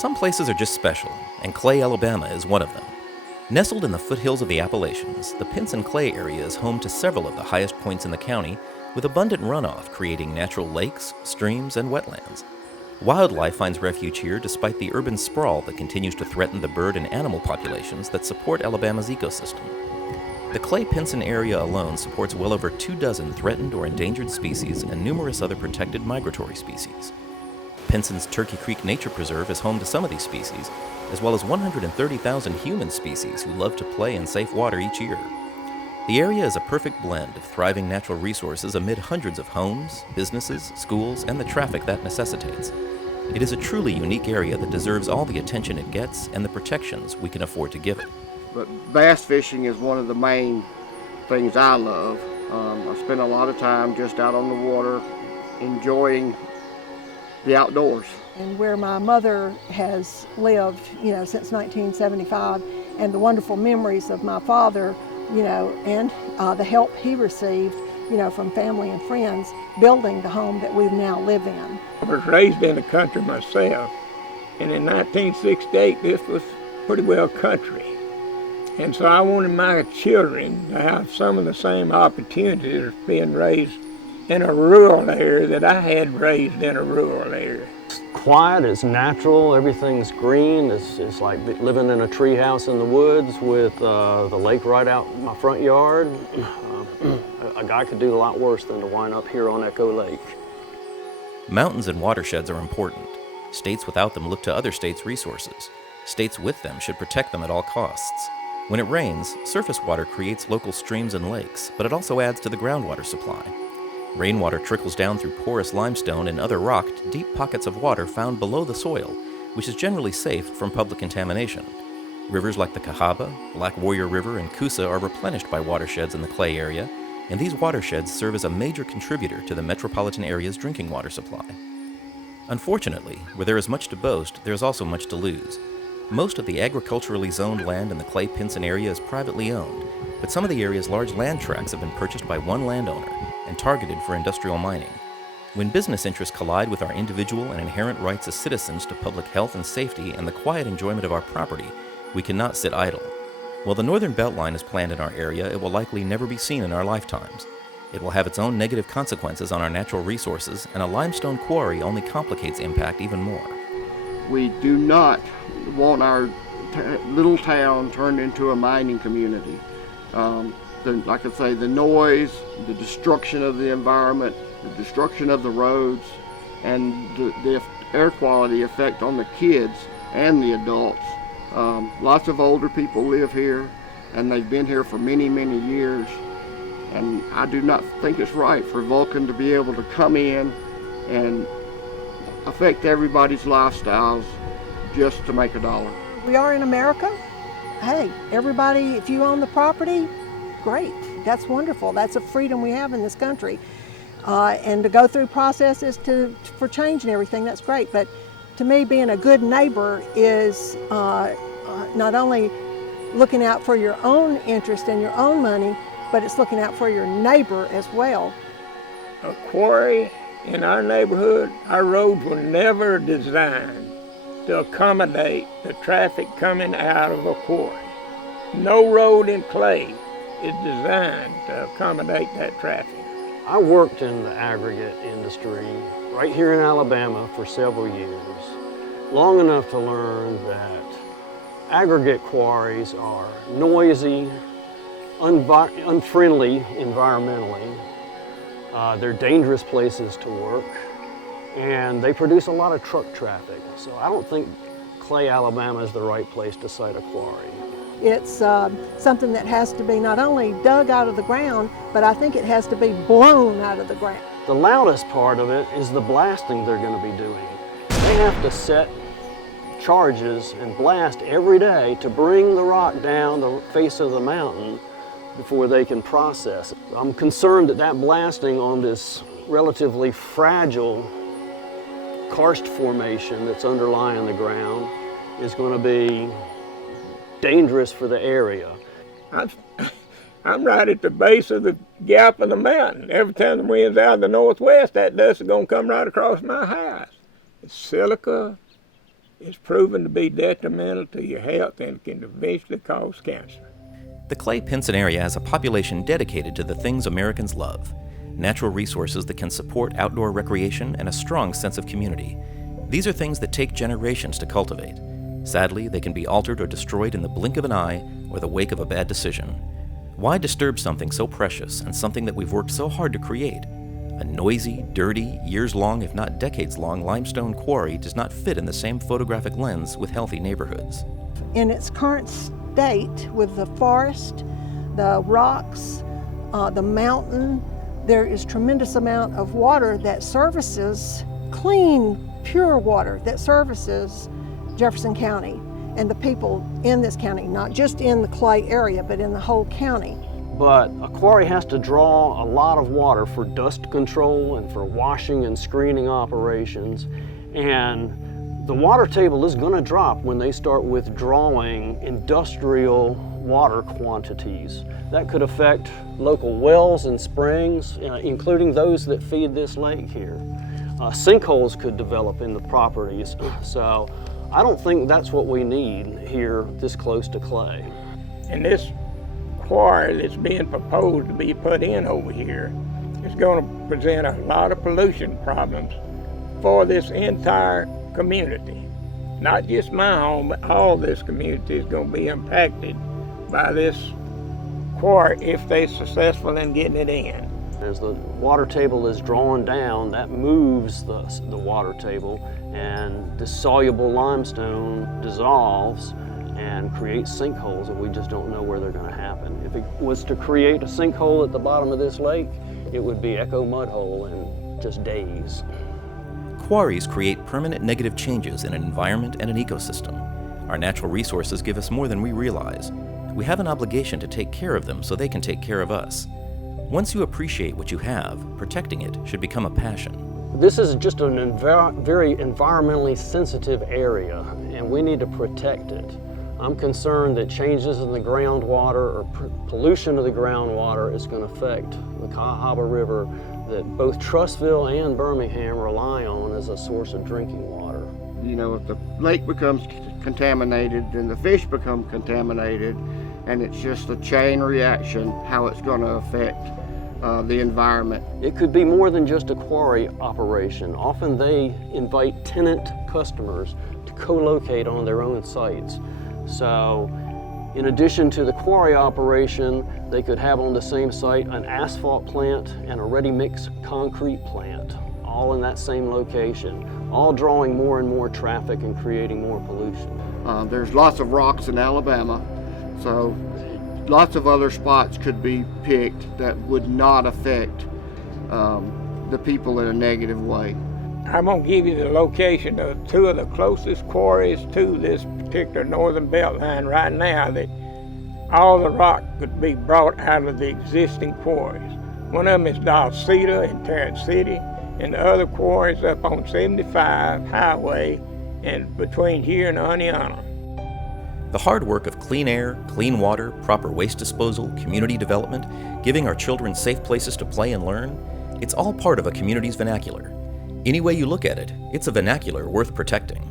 Some places are just special, and Clay, Alabama is one of them. Nestled in the foothills of the Appalachians, the Pinson Clay area is home to several of the highest points in the county, with abundant runoff creating natural lakes, streams, and wetlands. Wildlife finds refuge here despite the urban sprawl that continues to threaten the bird and animal populations that support Alabama's ecosystem. The Clay Pinson area alone supports well over 24 threatened or endangered species and numerous other protected migratory species. Pinson's Turkey Creek Nature Preserve is home to some of these species, as well as 130,000 human species who love to play in safe water each year. The area is a perfect blend of thriving natural resources amid hundreds of homes, businesses, schools, and the traffic that necessitates. It is a truly unique area that deserves all the attention it gets and the protections we can afford to give it. But bass fishing is one of the main things I love. I spend a lot of time just out on the water enjoying the outdoors. And where my mother has lived, since 1975, and the wonderful memories of my father, and the help he received, from family and friends, building the home that we now live in. I was raised in the country myself, and in 1968, this was pretty well country. And so I wanted my children to have some of the same opportunities as being raised in a rural area that I had raised in a rural area. It's quiet, it's natural, everything's green. It's like living in a tree house in the woods with the lake right out in my front yard. A guy could do a lot worse than to wind up here on Echo Lake. Mountains and watersheds are important. States without them look to other states' resources. States with them should protect them at all costs. When it rains, surface water creates local streams and lakes, but it also adds to the groundwater supply. Rainwater trickles down through porous limestone and other rock to deep pockets of water found below the soil, which is generally safe from public contamination. Rivers like the Cahaba, Black Warrior River, and Coosa are replenished by watersheds in the Clay area, and these watersheds serve as a major contributor to the metropolitan area's drinking water supply. Unfortunately, where there is much to boast, there is also much to lose. Most of the agriculturally zoned land in the Clay Pinson area is privately owned, but some of the area's large land tracts have been purchased by one landowner and targeted for industrial mining. When business interests collide with our individual and inherent rights as citizens to public health and safety and the quiet enjoyment of our property, we cannot sit idle. While the Northern Beltline is planned in our area, it will likely never be seen in our lifetimes. It will have its own negative consequences on our natural resources, and a limestone quarry only complicates impact even more. We do not want our little town turned into a mining community. Like I say, the noise, the destruction of the environment, the destruction of the roads, and the air quality effect on the kids and the adults. Lots of older people live here, and they've been here for many, many years. And I do not think it's right for Vulcan to be able to come in and affect everybody's lifestyles just to make a dollar. We are in America. Hey, everybody, if you own the property, great. That's wonderful. That's a freedom we have in this country. And to go through processes for change and everything, that's great. But to me, being a good neighbor is not only looking out for your own interest and your own money, but it's looking out for your neighbor as well. A quarry in our neighborhood, our roads were never designed to accommodate the traffic coming out of a quarry. No road in Clay is designed to accommodate that traffic. I worked in the aggregate industry right here in Alabama for several years, long enough to learn that aggregate quarries are noisy, unfriendly environmentally. They're dangerous places to work, and they produce a lot of truck traffic. So I don't think Clay, Alabama is the right place to site a quarry. It's something that has to be not only dug out of the ground, but I think it has to be blown out of the ground. The loudest part of it is the blasting they're going to be doing. They have to set charges and blast every day to bring the rock down the face of the mountain before they can process it. I'm concerned that that blasting on this relatively fragile karst formation that's underlying the ground is going to be dangerous for the area. I'm right at the base of the gap of the mountain. Every time the wind's out of the northwest, that dust is going to come right across my house. It's silica, is proven to be detrimental to your health and can eventually cause cancer. The Clay Pinson area has a population dedicated to the things Americans love: natural resources that can support outdoor recreation and a strong sense of community. These are things that take generations to cultivate. Sadly, they can be altered or destroyed in the blink of an eye or the wake of a bad decision. Why disturb something so precious and something that we've worked so hard to create? A noisy, dirty, years-long, if not decades-long, limestone quarry does not fit in the same photographic lens with healthy neighborhoods. In its current state, with the forest, the rocks, the mountain, there is tremendous amount of water that services, clean, pure water that services Jefferson County and the people in this county, not just in the Clay area, but in the whole county. But a quarry has to draw a lot of water for dust control and for washing and screening operations. And the water table is going to drop when they start withdrawing industrial water quantities. That could affect local wells and springs, including those that feed this lake here. Sinkholes could develop in the properties. So I don't think that's what we need here this close to Clay. And this quarry that's being proposed to be put in over here is going to present a lot of pollution problems for this entire community. Not just my home, but all this community is going to be impacted by this quarry if they're successful in getting it in. As the water table is drawn down, that moves the water table, and the soluble limestone dissolves and creates sinkholes, and we just don't know where they're going to happen. If it was to create a sinkhole at the bottom of this lake, it would be echo mud hole in just days. Quarries create permanent negative changes in an environment and an ecosystem. Our natural resources give us more than we realize. We have an obligation to take care of them so they can take care of us. Once you appreciate what you have, protecting it should become a passion. This is just a very environmentally sensitive area, and we need to protect it. I'm concerned that changes in the groundwater or pollution of the groundwater is going to affect the Cahaba River that both Trussville and Birmingham rely on as a source of drinking water. You know, if the lake becomes contaminated, then the fish become contaminated, and it's just a chain reaction how it's going to affect the environment. It could be more than just a quarry operation. Often they invite tenant customers to co-locate on their own sites. So in addition to the quarry operation, they could have on the same site an asphalt plant and a ready-mix concrete plant, all in that same location, all drawing more and more traffic and creating more pollution. There's lots of rocks in Alabama, so lots of other spots could be picked that would not affect the people in a negative way. I'm going to give you the location of two of the closest quarries to this particular northern belt line right now that all the rock could be brought out of the existing quarries. One of them is Dalceta in Tarrant City, and the other quarry is up on 75 Highway and between here and Oniana. The hard work of clean air, clean water, proper waste disposal, community development, giving our children safe places to play and learn, it's all part of a community's vernacular. Any way you look at it, it's a vernacular worth protecting.